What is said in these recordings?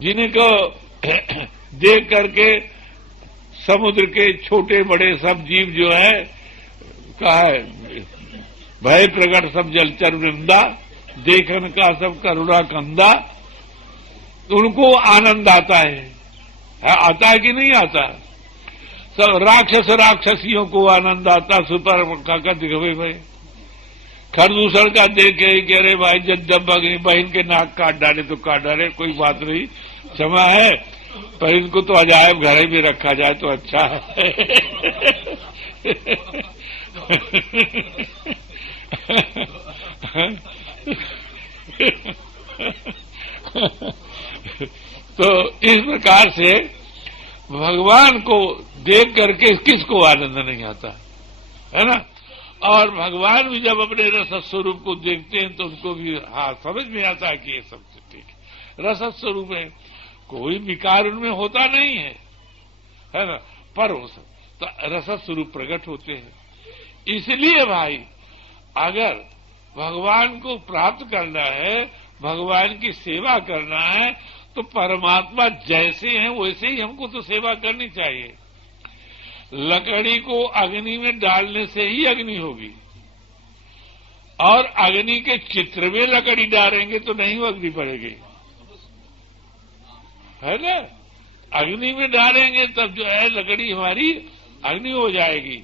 जिनको देख करके समुद्र के छोटे बड़े सब जीव जो है कहा है भय प्रकट सब जलचर वृंदा, देखन का सब करुणा कंदा, उनको आनंद आता है। आता है कि नहीं आता? सब राक्षस राक्षसियों को आनंद आता, सुपर काका दिखे भाई खरदूषण का देख के कह रहे भाई जब बहन के नाक काट डाले तो काट डाले, कोई बात नहीं, क्षमा है, पर इनको तो अजायब घर में रखा जाए तो अच्छा है। तो इस प्रकार से भगवान को देख करके किसको आनंद नहीं आता है ना। और भगवान भी जब अपने रस स्वरूप को देखते हैं तो उनको भी समझ में आता है कि ये सब ठीक है, रस स्वरूप है, कोई विकार उनमें होता नहीं है ना, पर हो तो रस स्वरूप प्रकट होते हैं। इसलिए भाई अगर भगवान को प्राप्त करना है, भगवान की सेवा करना है, तो परमात्मा जैसे हैं वैसे ही हमको तो सेवा करनी चाहिए। लकड़ी को अग्नि में डालने से ही अग्नि होगी, और अग्नि के चित्र में लकड़ी डालेंगे तो नहीं अग्नि पड़ेगी, है ना। अग्नि में डालेंगे तब जो है लकड़ी हमारी अग्नि हो जाएगी।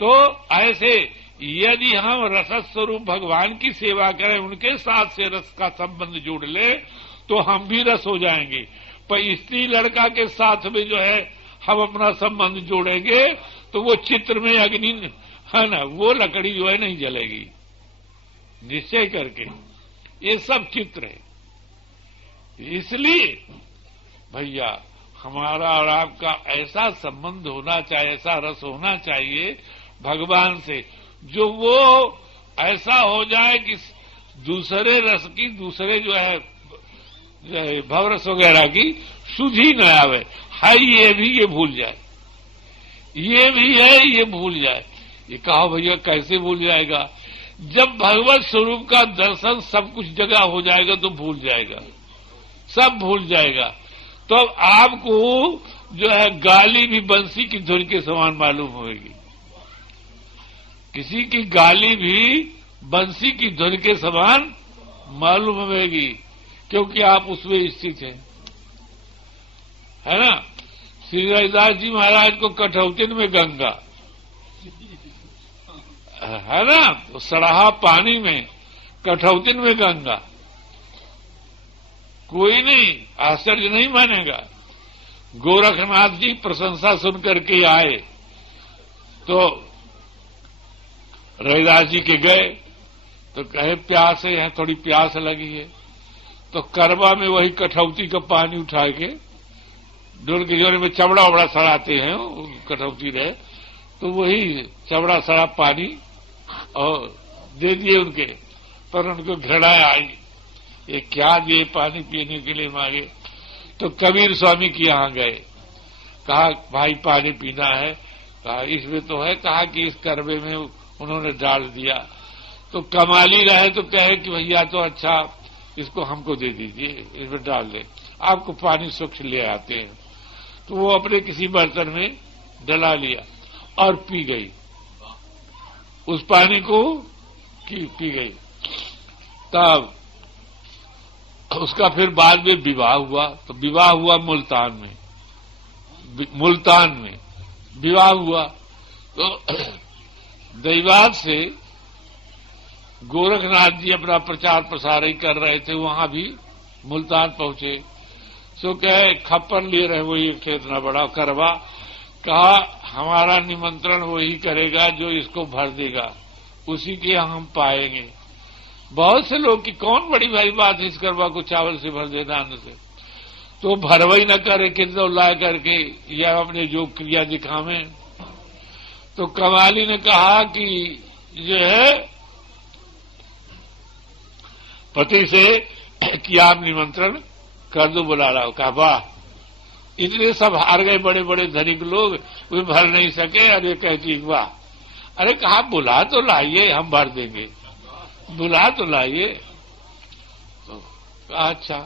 तो ऐसे यदि हम रस स्वरूप भगवान की सेवा करें, उनके साथ से रस का संबंध जोड़ ले तो हम भी रस हो जाएंगे। पर स्त्री लड़का के साथ में जो है हम अपना संबंध जोड़ेंगे तो वो चित्र में अग्नि है ना, वो लकड़ी जो है नहीं जलेगी, निश्चय करके। ये सब चित्र है। इसलिए भैया हमारा और आपका ऐसा संबंध होना चाहिए, ऐसा रस होना चाहिए भगवान से, जो वो ऐसा हो जाए कि दूसरे रस की, दूसरे जो है भवरस वगैरह की सुधी न आवे। है ये भी ये भूल जाए, ये भी है ये भूल जाए। ये कहा भैया कैसे भूल जाएगा? जब भगवत स्वरूप का दर्शन सब कुछ जगह हो जाएगा तो भूल जाएगा, सब भूल जाएगा। तो अब आपको जो है गाली भी बंसी की धुन के समान मालूम होगी, किसी की गाली भी बंसी की धुन के समान मालूम होगी, क्योंकि आप उसमें स्थित हैं, है ना। श्री रविदास जी महाराज को कठौतिन में गंगा, है ना, तो सड़हा पानी में कठौतिन में गंगा, कोई नहीं आश्चर्य नहीं मानेगा। गोरखनाथ जी प्रशंसा सुन करके आए तो रविदास जी के गए तो कहे प्यासे हैं, थोड़ी प्यास लगी है। तो करवा में वही कठौती का पानी उठा के डोल के जोरे में चमड़ा वबड़ा सड़ाते हैं, कठौती रहे तो वही चमड़ा सड़ा पानी और दे दिए उनके। पर उनको घृणा आई, ये क्या दिए पानी पीने के लिए मांगे। तो कबीर स्वामी के यहां गए, कहा भाई पानी पीना है, कहा इसमें तो है, कहा कि इस करवे में उन्होंने डाल दिया। तो कमाली रहे तो कहे कि भैया तो अच्छा इसको हमको दे दीजिए, इसमें डाल दे, आपको पानी स्वच्छ ले आते हैं। तो वो अपने किसी बर्तन में डला लिया और पी गई, उस पानी को पी गई। तब उसका फिर बाद में विवाह हुआ, तो विवाह हुआ मुल्तान में विवाह हुआ। तो दैवात से गोरखनाथ जी अपना प्रचार प्रसार ही कर रहे थे, वहां भी मुल्तान पहुंचे। सो कहे खप्पर लिए रहे, वो ये खेत न बड़ा करवा, कहा हमारा निमंत्रण वही करेगा जो इसको भर देगा, उसी के हम पाएंगे। बहुत से लोग की कौन बड़ी भाई बात है इस करवा को चावल से भर देना अन्न से, तो भरवई न करे कितना ला करके या अपने जो क्रिया दिखावे। तो कमाली ने कहा कि ये है पति से कि आप निमंत्रण कर दो, बुला रहा हो। कहा वाह, इतने सब हार गए बड़े बड़े धनिक लोग, वे भर नहीं सके। अरे कहती वाह, अरे कहा बुला तो लाइए, हम भर देंगे, बुला तो लाइए। तो अच्छा,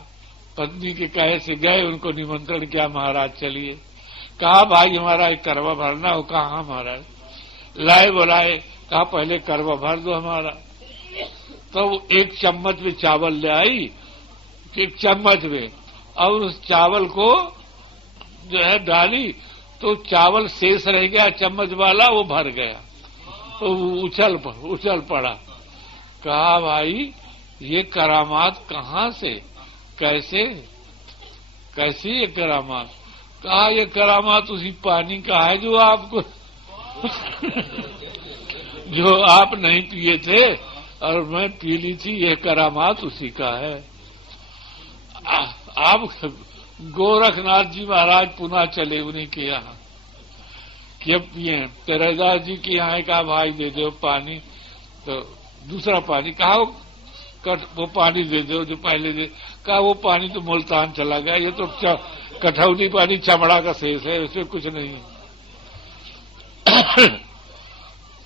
पत्नी के कहे से गए, उनको निमंत्रण किया, महाराज चलिए। कहा भाई हमारा एक करवा भरना हो। कहा हाँ महाराज। लाए बुलाए, कहा पहले करवा भर दो हमारा। तो एक चम्मच में चावल ले आई, एक चम्मच में, और उस चावल को जो है डाली, तो चावल शेष रह गया चम्मच वाला, वो भर गया, तो उछल पड़ा। कहा भाई ये करामात कहाँ से, कैसे ये करामात? कहा ये करामात उसी पानी का है जो आपको जो आप नहीं पिए थे और मैं पी ली थी, ये करामात उसी का है। आप गोरखनाथ जी महाराज पुनः चले उन्हीं के यहाँ, कि अब पिए। तेरेदास जी के यहाँ कहा भाई दे दो पानी, तो दूसरा पानी। कहा वो पानी दे दो जो पहले दे। कहा वो पानी तो मुल्तान चला गया, ये तो कठौती पानी चमड़ा का शेष है, इसमें कुछ नहीं।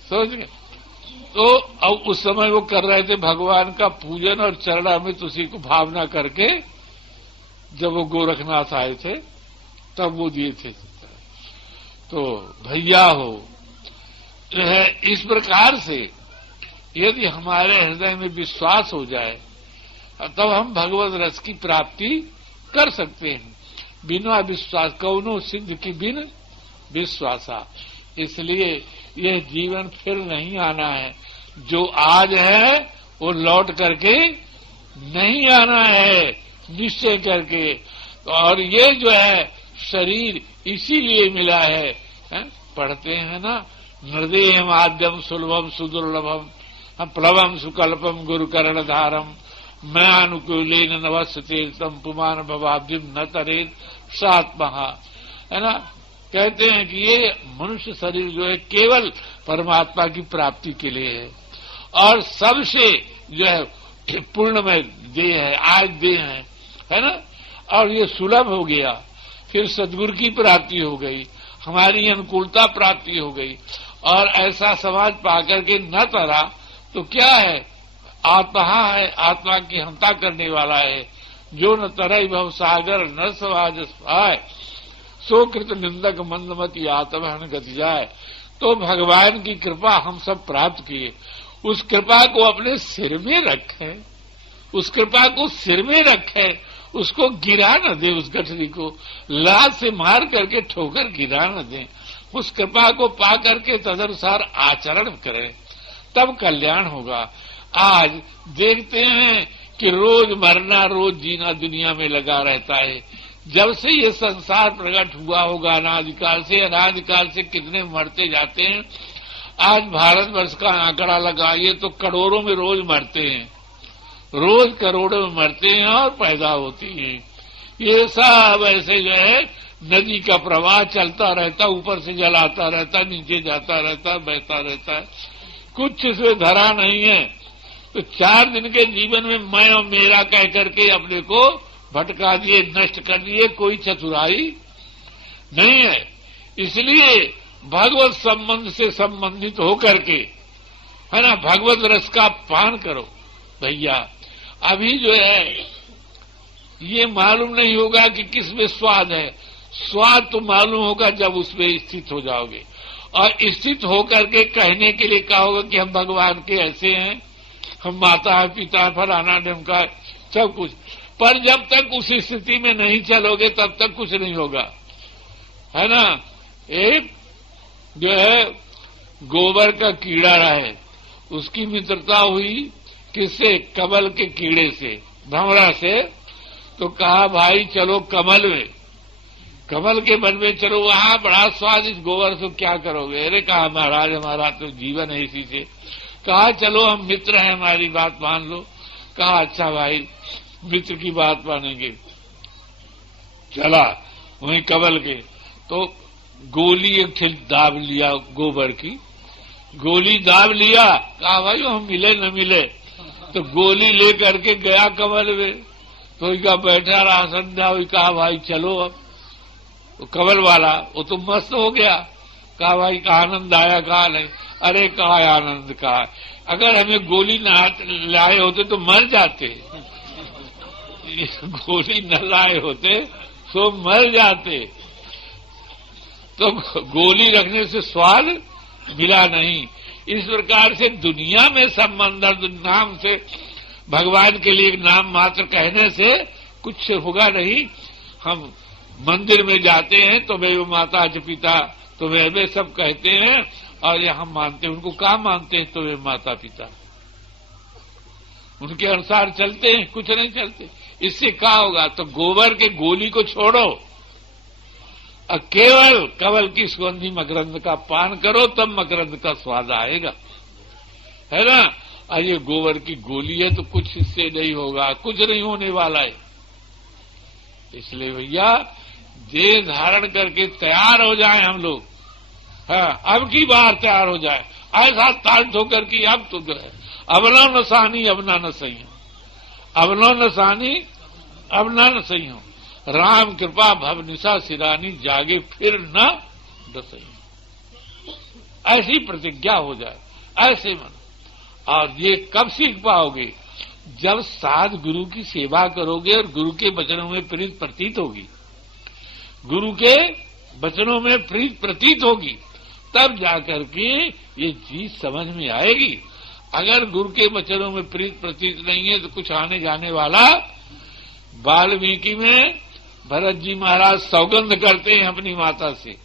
समझ गए? तो अब उस समय वो कर रहे थे भगवान का पूजन और चरणामृत उसी को भावना करके, जब वो गोरखनाथ आए थे तब वो दिए थे। तो भैया हो, इस प्रकार से यदि हमारे हृदय में विश्वास हो जाए तब हम भगवत रस की प्राप्ति कर सकते हैं। बिना विश्वास कौनो सिद्ध की बिन विश्वासा। इसलिए यह जीवन फिर नहीं आना है, जो आज है वो लौट करके नहीं आना है, निश्चय करके। और ये जो है शरीर इसीलिए मिला है, पढ़ते हैं ना, नृदेह आद्यम सुलभम सुदुर्लभम प्लवम सुकल्पम गुरुकर्ण धारम मैं अनुकूलेन नवस्तीर्थम पुमान भवाब्दिम न तरेत सात्महा। है ना, कहते हैं कि ये मनुष्य शरीर जो है केवल परमात्मा की प्राप्ति के लिए है, और सबसे जो है पूर्णमय देह है, आज देह है ना, और ये सुलभ हो गया। फिर सद्गुरु की प्राप्ति हो गई, हमारी अनुकूलता प्राप्ति हो गई, और ऐसा समाज पाकर के न तरा तो क्या है, आत्मा है, आत्मा की हंता करने वाला है। जो न तरई भव सागर न समाज पाए, सो कृत निंदक मंदमती आत्महन गति जाए। तो भगवान की कृपा हम सब प्राप्त किए, उस कृपा को अपने सिर में रखें, उस कृपा को सिर में रखें, उसको गिरा न दे, उस गठरी को लात से मार करके ठोकर गिरा न दें। उस कृपा को पा करके तदनुसार आचरण करें, तब कल्याण होगा। आज देखते हैं कि रोज मरना रोज जीना दुनिया में लगा रहता है। जब से ये संसार प्रकट हुआ होगा अनादिकाल से कितने मरते जाते हैं। आज भारतवर्ष का आंकड़ा लगाइए तो करोड़ों में रोज मरते हैं, रोज करोड़ों में मरते हैं और पैदा होती हैं। ये सब ऐसे जो है नदी का प्रवाह चलता रहता, ऊपर से जल आता रहता, नीचे जाता रहता, बहता रहता है, कुछ इसमें धरा नहीं है। तो 4 दिन के जीवन में मैं और मेरा कह करके अपने को भटका दिए, नष्ट कर दिए, कोई चतुराई नहीं है। इसलिए भगवत संबंध से संबंधित होकर के, है ना, भगवत रस का पान करो भैया। अभी जो है ये मालूम नहीं होगा कि किसमें स्वाद है, स्वाद तो मालूम होगा जब उसमें स्थित हो जाओगे, और स्थित होकर के कहने के लिए कहोगे कि हम भगवान के ऐसे हैं, हम माता है, पिता है, फलाना ढमका सब कुछ। पर जब तक उस स्थिति में नहीं चलोगे तब तक कुछ नहीं होगा, है ना। एक जो है गोबर का कीड़ा रहे, उसकी मित्रता हुई किससे, कमल के कीड़े से, भंवरा से। तो कहा भाई चलो कमल में, कमल के वन में चलो, वहां बड़ा स्वादिष्ट गोबर से क्या करोगे। अरे कहा महाराज हमारा तो जीवन है इसी से। कहा चलो हम मित्र हैं, हमारी बात मान लो। कहा अच्छा भाई मित्र की बात मानेंगे। चला वहीं कमल के, तो गोली एक दाब लिया, गोबर की गोली दाब लिया। कहा भाई हम मिले न मिले, तो गोली ले करके गया कमल में। तो इसका बैठा रहा, संध्या हुई, कहा भाई चलो अब। तो कमल वाला वो तो मस्त हो गया। कहा भाई का आनंद आया, कहा नहीं। अरे कहा आनंद का, अगर हमें गोली न लाए होते तो मर जाते। गोली न लाए होते तो मर जाते। तो गोली रखने से स्वाद मिला नहीं। इस प्रकार से दुनिया में संबंध नाम से भगवान के लिए नाम मात्र कहने से कुछ होगा नहीं। हम मंदिर में जाते हैं तो वे माता च पिता तो वे सब कहते हैं और ये हम मानते हैं। उनको क्या मानते हैं? तो वे माता पिता, उनके अनुसार चलते हैं, कुछ नहीं चलते। इससे क्या होगा? तो गोबर के गोली को छोड़ो और केवल कवल की सुगंधी मकरंद का पान करो, तब मकरंद का स्वाद आएगा, है ना। और ये गोबर की गोली है तो कुछ इससे नहीं होगा, कुछ नहीं होने वाला है। इसलिए भैया देह धारण करके तैयार हो जाए हम लोग। हाँ, अब की बार तैयार हो जाए, ऐसा ताल ठोकर की अब तो जो है अबला नसानी अबना न सही हो, अबलो नसानी अबना न सही हो, राम कृपा भव निशा सिरानी जागे फिर न दसई। ऐसी प्रतिज्ञा हो जाए, ऐसे मन। और ये कब सीख पाओगे? जब साध गुरु की सेवा करोगे और गुरु के वचनों में प्रीत प्रतीत होगी, गुरु के वचनों में प्रीत प्रतीत होगी, तब जाकर के ये चीज समझ में आएगी। अगर गुरु के वचनों में प्रीत प्रतीत नहीं है तो कुछ आने जाने वाला। वाल्मीकि में भरत जी महाराज सौगंध करते हैं अपनी माता से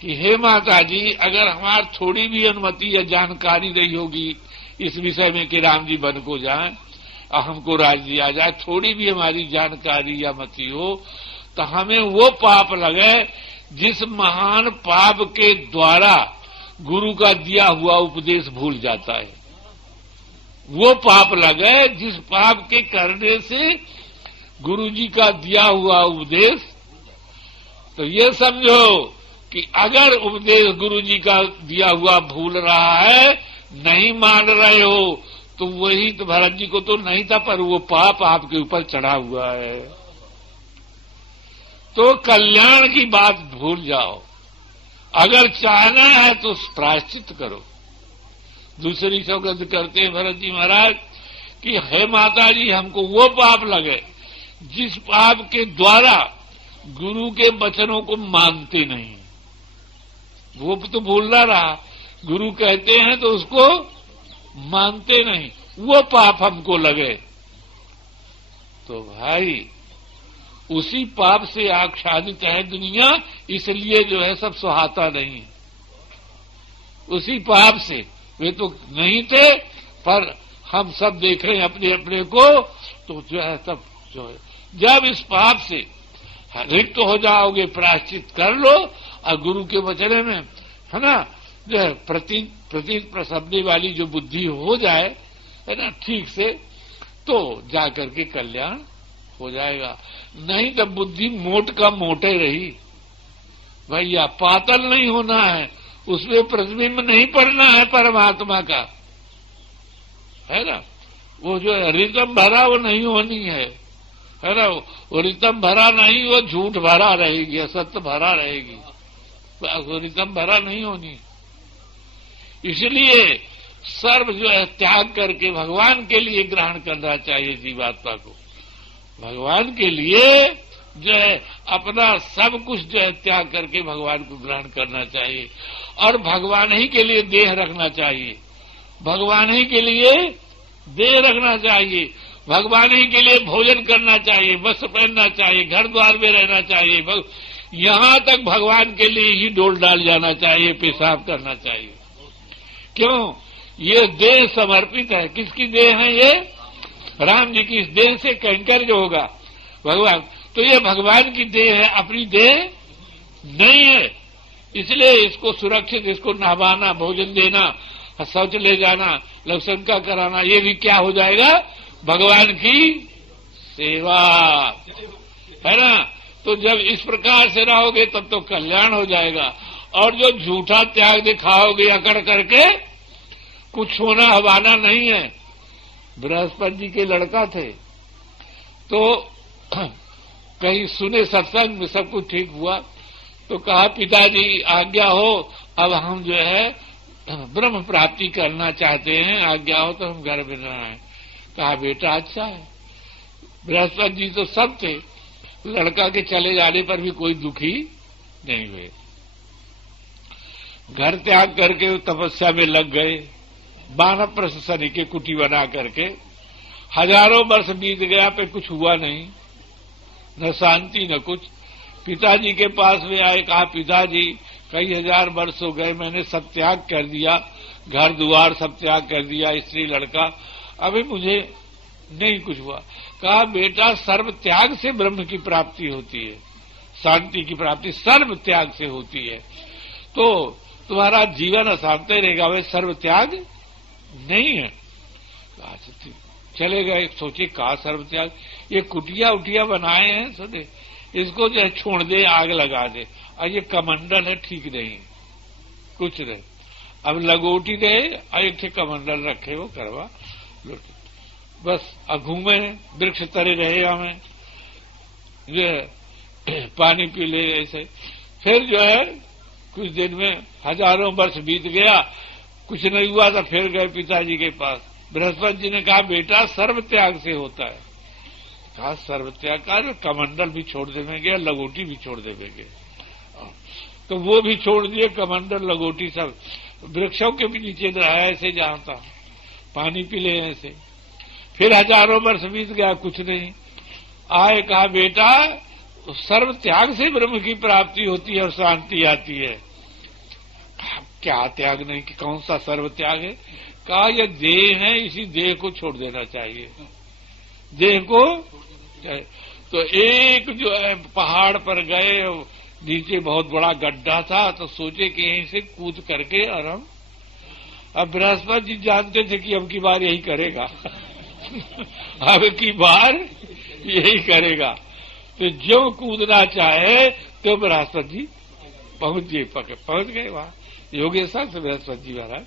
कि हे माता जी, अगर हमारी थोड़ी भी अनुमति या जानकारी नहीं होगी इस विषय में कि राम जी वन को जाएं और हमको राज दिया जाए, थोड़ी भी हमारी जानकारी या मति हो तो हमें वो पाप लगे जिस महान पाप के द्वारा गुरु का दिया हुआ उपदेश भूल जाता है। वो पाप लगे जिस पाप के करने से गुरु जी का दिया हुआ उपदेश। तो ये समझो कि अगर उपदेश गुरु जी का दिया हुआ भूल रहा है, नहीं मान रहे हो, तो वही तो भरत जी को तो नहीं था, पर वो पाप आपके ऊपर चढ़ा हुआ है। तो कल्याण की बात भूल जाओ। अगर चाहना है तो प्रायश्चित करो। दूसरी सौगंध करते हैं भरत जी महाराज कि हे माता जी, हमको वो पाप लगे जिस पाप के द्वारा गुरु के वचनों को मानते नहीं। वो तो भूलना रहा, गुरु कहते हैं तो उसको मानते नहीं, वो पाप हमको लगे। तो भाई उसी पाप से आच्छादित है दुनिया, इसलिए जो है सब सुहाता नहीं। उसी पाप से वे तो नहीं थे, पर हम सब देख रहे हैं अपने अपने को, तो जो है सब जो है जब इस पाप से रिक्त हो जाओगे, प्रायश्चित कर लो और गुरु के वचन में, है ना, जो है प्रतीत प्रसबने वाली जो बुद्धि हो जाए, है ना, ठीक से, तो जाकर के कल्याण हो जाएगा। नहीं तो बुद्धि मोट का मोटे रही भैया, पातल नहीं होना है, उसमें प्रतिबिंब नहीं पड़ना है परमात्मा का, है ना। वो जो है रितम भरा वो नहीं होनी है ना। वो रितम भरा नहीं, वो झूठ भरा रहेगी, असत्य भरा रहेगी, वो रितम भरा नहीं होनी। इसलिए सर्व जो है त्याग करके भगवान के लिए ग्रहण करना चाहिए जीवात्मा को। भगवान के लिए जो है अपना सब कुछ जो है त्याग करके भगवान को ग्रहण करना चाहिए और भगवान ही के लिए देह रखना चाहिए, भगवान ही के लिए देह रखना चाहिए, भगवान ही के लिए भोजन करना चाहिए, वस्त्र पहनना चाहिए, घर द्वार में रहना चाहिए, यहां तक भगवान के लिए ही डोल डाल जाना चाहिए, पेशाब करना चाहिए। क्यों? ये देह समर्पित है। किसकी देह है ये? राम जी की। इस देह से कैंकर जो होगा भगवान, तो ये भगवान की देह है, अपनी देह नहीं है। इसलिए इसको सुरक्षित, इसको नहवाना, भोजन देना, शौच ले जाना, लवसंका कराना, ये भी क्या हो जाएगा? भगवान की सेवा, है ना। तो जब इस प्रकार से रहोगे तब तो कल्याण हो जाएगा। और जो झूठा त्याग दिखाओगे अकड़ करके, कुछ होना हवाना नहीं है। बृहस्पति जी के लड़का थे तो कहीं सुने सत्संग में, सब कुछ ठीक हुआ, तो कहा पिताजी आज्ञा हो, अब हम जो है ब्रह्म प्राप्ति करना चाहते हैं, आज्ञा हो तो हम घर में रहें। कहा बेटा अच्छा है, बृहस्पति जी तो सब थे, लड़का के चले जाने पर भी कोई दुखी नहीं हुए। घर त्याग करके तपस्या में लग गए, वानप्रस्थ शनि के कुटी बना करके। हजारों वर्ष बीत गया, पे कुछ हुआ नहीं, न शांति न कुछ। पिताजी के पास में आए, कहा पिताजी कई हजार वर्ष हो गए, मैंने सब त्याग कर दिया, घर द्वार सब त्याग कर दिया, स्त्री लड़का, अभी मुझे नहीं कुछ हुआ। कहा बेटा सर्व त्याग से ब्रह्म की प्राप्ति होती है, शांति की प्राप्ति सर्व त्याग से होती है, तो तुम्हारा जीवन अशांत रहेगा, वे सर्व त्याग नहीं है। चले गए, सोचे कहा सर्व त्याग, ये कुटिया उटिया बनाए हैं सदे, इसको जो है छोड़ दे, आग लगा दे, और ये कमंडल है ठीक नहीं, कुछ नहीं। अब लगोटी गए और एक कमंडल रखे, वो करवा बस घूमे, वृक्ष तरे रहे, हमें जो पानी पी ले ऐसे। फिर जो है कुछ दिन में हजारों वर्ष बीत गया, कुछ नहीं हुआ, तो फिर गए पिताजी के पास। बृहस्पति जी ने कहा बेटा सर्व त्याग से होता है। कहा सर्व त्याग का कमंडल भी छोड़ देंगे, लगोटी भी छोड़ देंगे, तो वो भी छोड़ दिए, कमंडल लगोटी सब वृक्षों के भी नीचे रहा ऐसे, जहां था पानी पी ले ऐसे। फिर हजारों वर्ष बीत गया, कुछ नहीं। आए, कहा बेटा सर्व त्याग से ब्रह्म की प्राप्ति होती है और शांति आती है। क्या त्याग नहीं, कि कौन सा सर्व त्याग है? कहा यह देह है, इसी देह को छोड़ देना चाहिए, देह को। तो एक जो है पहाड़ पर गए, नीचे बहुत बड़ा गड्ढा था, तो सोचे कि यहीं से कूद करके, और हम अब बृहस्पति जी जानते थे कि अब की बार यही करेगा अब की बार यही करेगा, तो जो कूदना चाहे तो बृहस्पति जी पहुंच गए वहां। योगेश्वर से बृहस्पति जी महाराज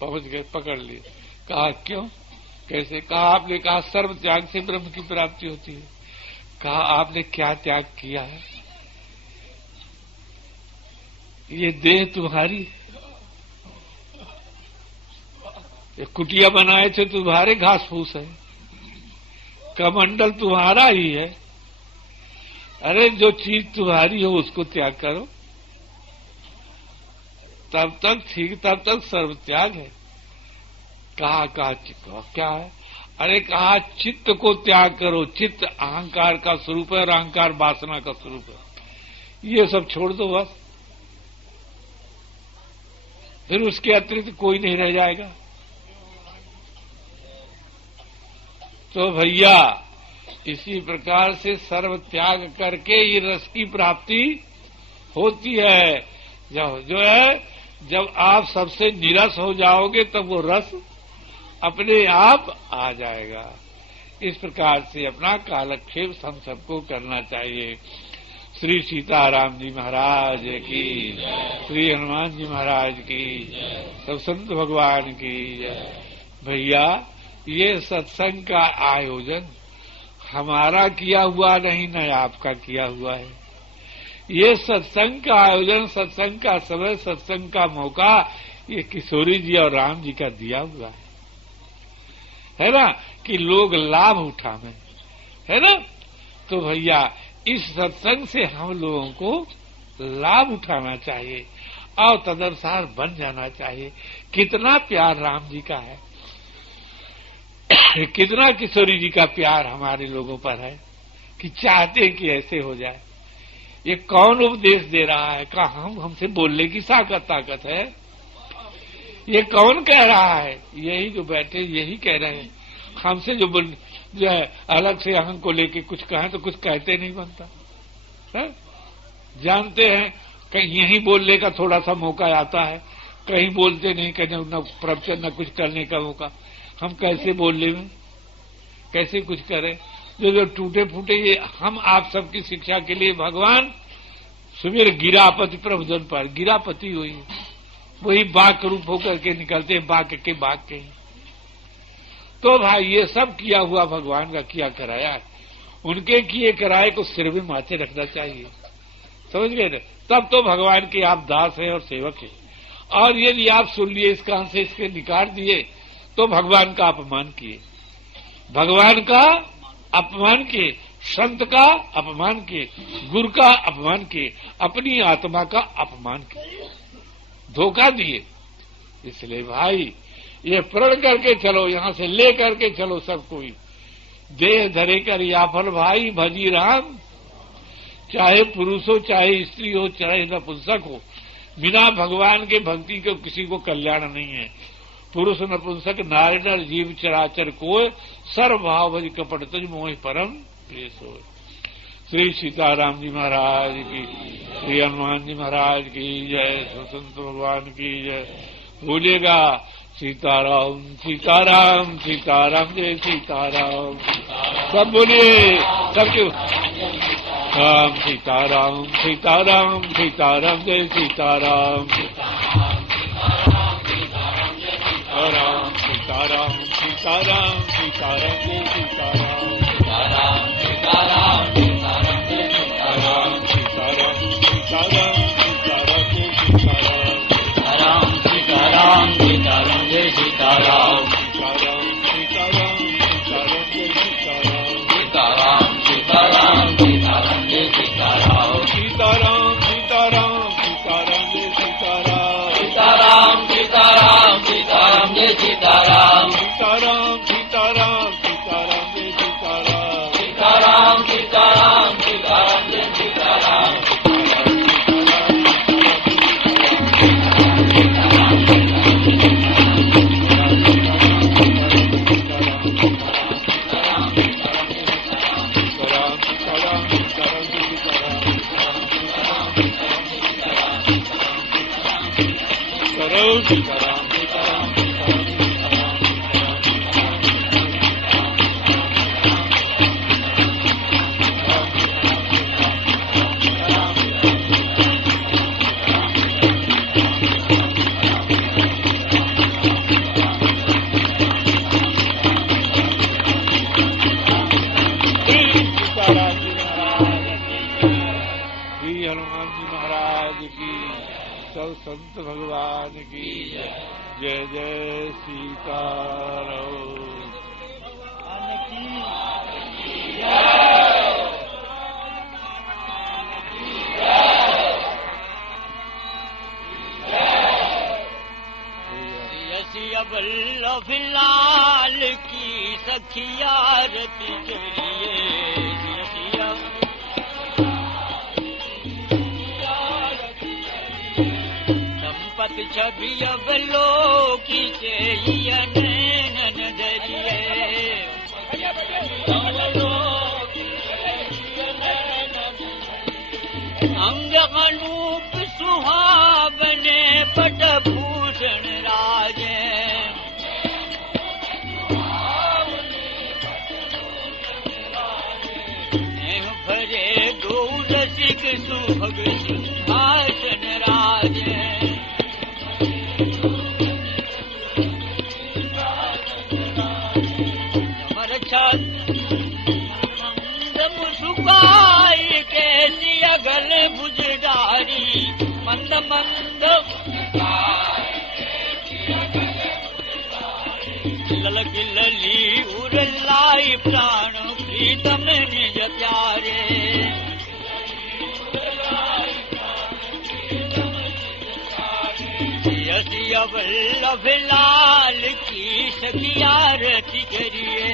पहुंच गए, पकड़ लिए। कहा क्यों, कैसे? कहा आपने कहा सर्व त्याग से ब्रह्म की प्राप्ति होती है। कहा आपने क्या त्याग किया है? ये देह तुम्हारी, ये कुटिया बनाए थे तुम्हारे, घास फूस है, कमंडल तुम्हारा ही है। अरे जो चीज तुम्हारी हो उसको त्याग करो, तब तक ठीक, तब तक सर्व त्याग है। कहा क्या है? अरे कहा चित्त को त्याग करो, चित्त अहंकार का स्वरूप है और अहंकार वासना का स्वरूप है, ये सब छोड़ दो बस, फिर उसके अतिरिक्त कोई नहीं रह जाएगा। तो भैया इसी प्रकार से सर्व त्याग करके ये रस की प्राप्ति होती है। जब आप सबसे निरस हो जाओगे तब वो रस अपने आप आ जाएगा। इस प्रकार से अपना कालक्षेप हम सबको करना चाहिए। श्री सीताराम जी महाराज की, श्री हनुमान जी महाराज की, सब संत भगवान की। भैया ये सत्संग का आयोजन हमारा किया हुआ नहीं, न आपका किया हुआ है। ये सत्संग का आयोजन, सत्संग का समय, सत्संग का मौका ये किशोरी जी और राम जी का दिया हुआ है ना, कि लोग लाभ उठावे, है ना। तो भैया इस सत्संग से हम लोगों को लाभ उठाना चाहिए और तदनुसार बन जाना चाहिए। कितना प्यार राम जी का है, कितना किशोरी जी का प्यार हमारे लोगों पर है कि चाहते हैं कि ऐसे हो जाए। ये कौन उपदेश दे रहा है? कहा हमसे बोलने की ताकत है? ये कौन कह रहा है? यही जो बैठे यही कह रहे हैं। हमसे जो है अलग से अहं को लेके कुछ कहें तो कुछ कहते नहीं बनता है? जानते हैं कहीं यही बोलने का थोड़ा सा मौका आता है, कहीं बोलते नहीं, कहीं न प्रवचन न कुछ करने का मौका। हम कैसे बोलने में, कैसे कुछ करें? जो टूटे फूटे ये हम आप सबकी शिक्षा के लिए भगवान सुमेर गिरापति प्रभुजन पर, गिरापति हुई वही बाघ रूप होकर के निकलते हैं, बाघ के। तो भाई ये सब किया हुआ भगवान का किया कराया है, उनके किए कराए को सिर में माथे रखना चाहिए, समझ गए ना? तब तो भगवान के आप दास हैं और सेवक हैं। और यदि आप सुन लिए इस कान से इसके निकाल दिए तो भगवान का अपमान किए, भगवान का अपमान के, संत का अपमान के, गुरु का अपमान के, अपनी आत्मा का अपमान के, धोखा दिए। इसलिए भाई ये प्रण करके चलो, यहां से ले करके चलो सब कोई, देह धरे कर या फल भाई भजी राम, चाहे पुरुष हो चाहे स्त्री हो चाहे नपुंसक हो, बिना भगवान के भक्ति को किसी को कल्याण नहीं है। पुरुष नपुंसक नारी नर जीव चराचर को सर्वभाव भज कपट तज मोह परम प्रेस हो। श्री सीताराम जी महाराज की, श्री हनुमान जी महाराज की जय, स्वतंत्र भगवान की जय। बोलिएगा सीताराम सीताराम सीताराम जय सीताराम, सब बोलिए, सबके राम सीताराम सीताराम सीताराम जय सीताराम, राम सीताराम सीताराम सीताराम जय सीताराम, सीताराम सीताराम सीताराम जय सीताराम, सीताराम सीताराम सीताराम जय सीताराम, सीताराम सीताराम सीताराम जय सीताराम, सीताराम सीताराम सीताराम जय सीताराम, सीताराम सीताराम सीताराम जय सीताराम, सीताराम सीताराम सीताराम जय सीताराम, सीताराम सीताराम सीताराम जय सीताराम, सीताराम सीताराम सीताराम जय सीताराम, सीताराम सीताराम सीताराम जय सीताराम, संत भगवान की जय जय सीताराम। वल्लभ लाल की सखिया रति चलिए, संपत छवि अवलोकी से नैन दरिए, अंग अनूप सुहावने पट भूषण राजे, भरे दो रसिक सुभग सिंहासन राजे, मुसुकाई कैसी अगल भुजदारी, मंद मंद ललक लली उरलाई प्राण प्रीतम निज प्यारे, यसी वल्लभ लाल की सखिया रति करिए,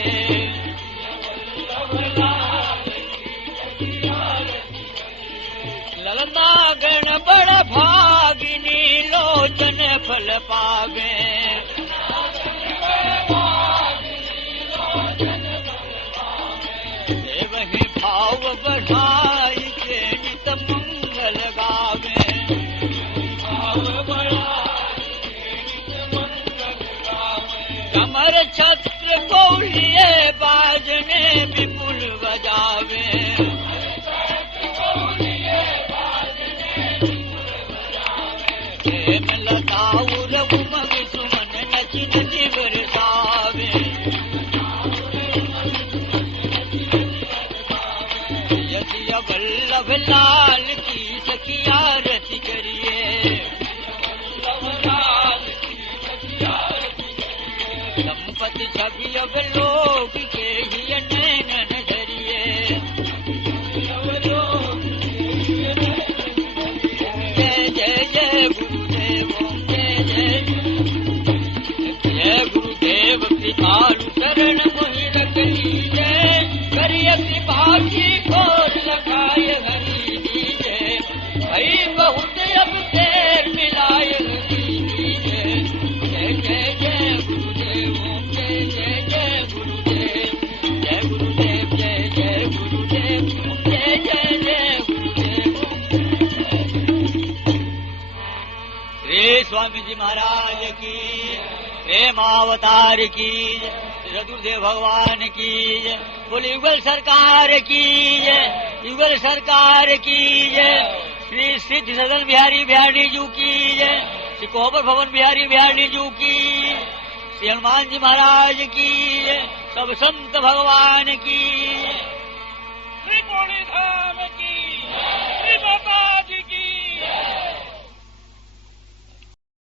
ललना गण बड़ भागिनी लोचन फल पावे, वही भाव बढ़ाई के नित मंगल गावे, कमर छत्र कौलिए बाजने विपुल बजावे, लताउर उमग सुमन नच नच बरसावे, यसी वल्लभ लाल की सखिया रति करिए, संपत्ति छवि अवलोक के ही नैन स्वामी जी महाराज की, प्रेमावतार की, चतुर्देव भगवान की, बोले युगल सरकार की, युगल सरकार की, श्री सिद्ध सदन बिहारी बिहारी जू की, श्री कोबर भवन बिहारी बिहारी जू की, श्री हनुमान जी महाराज की, सब संत भगवान की। श्री धाम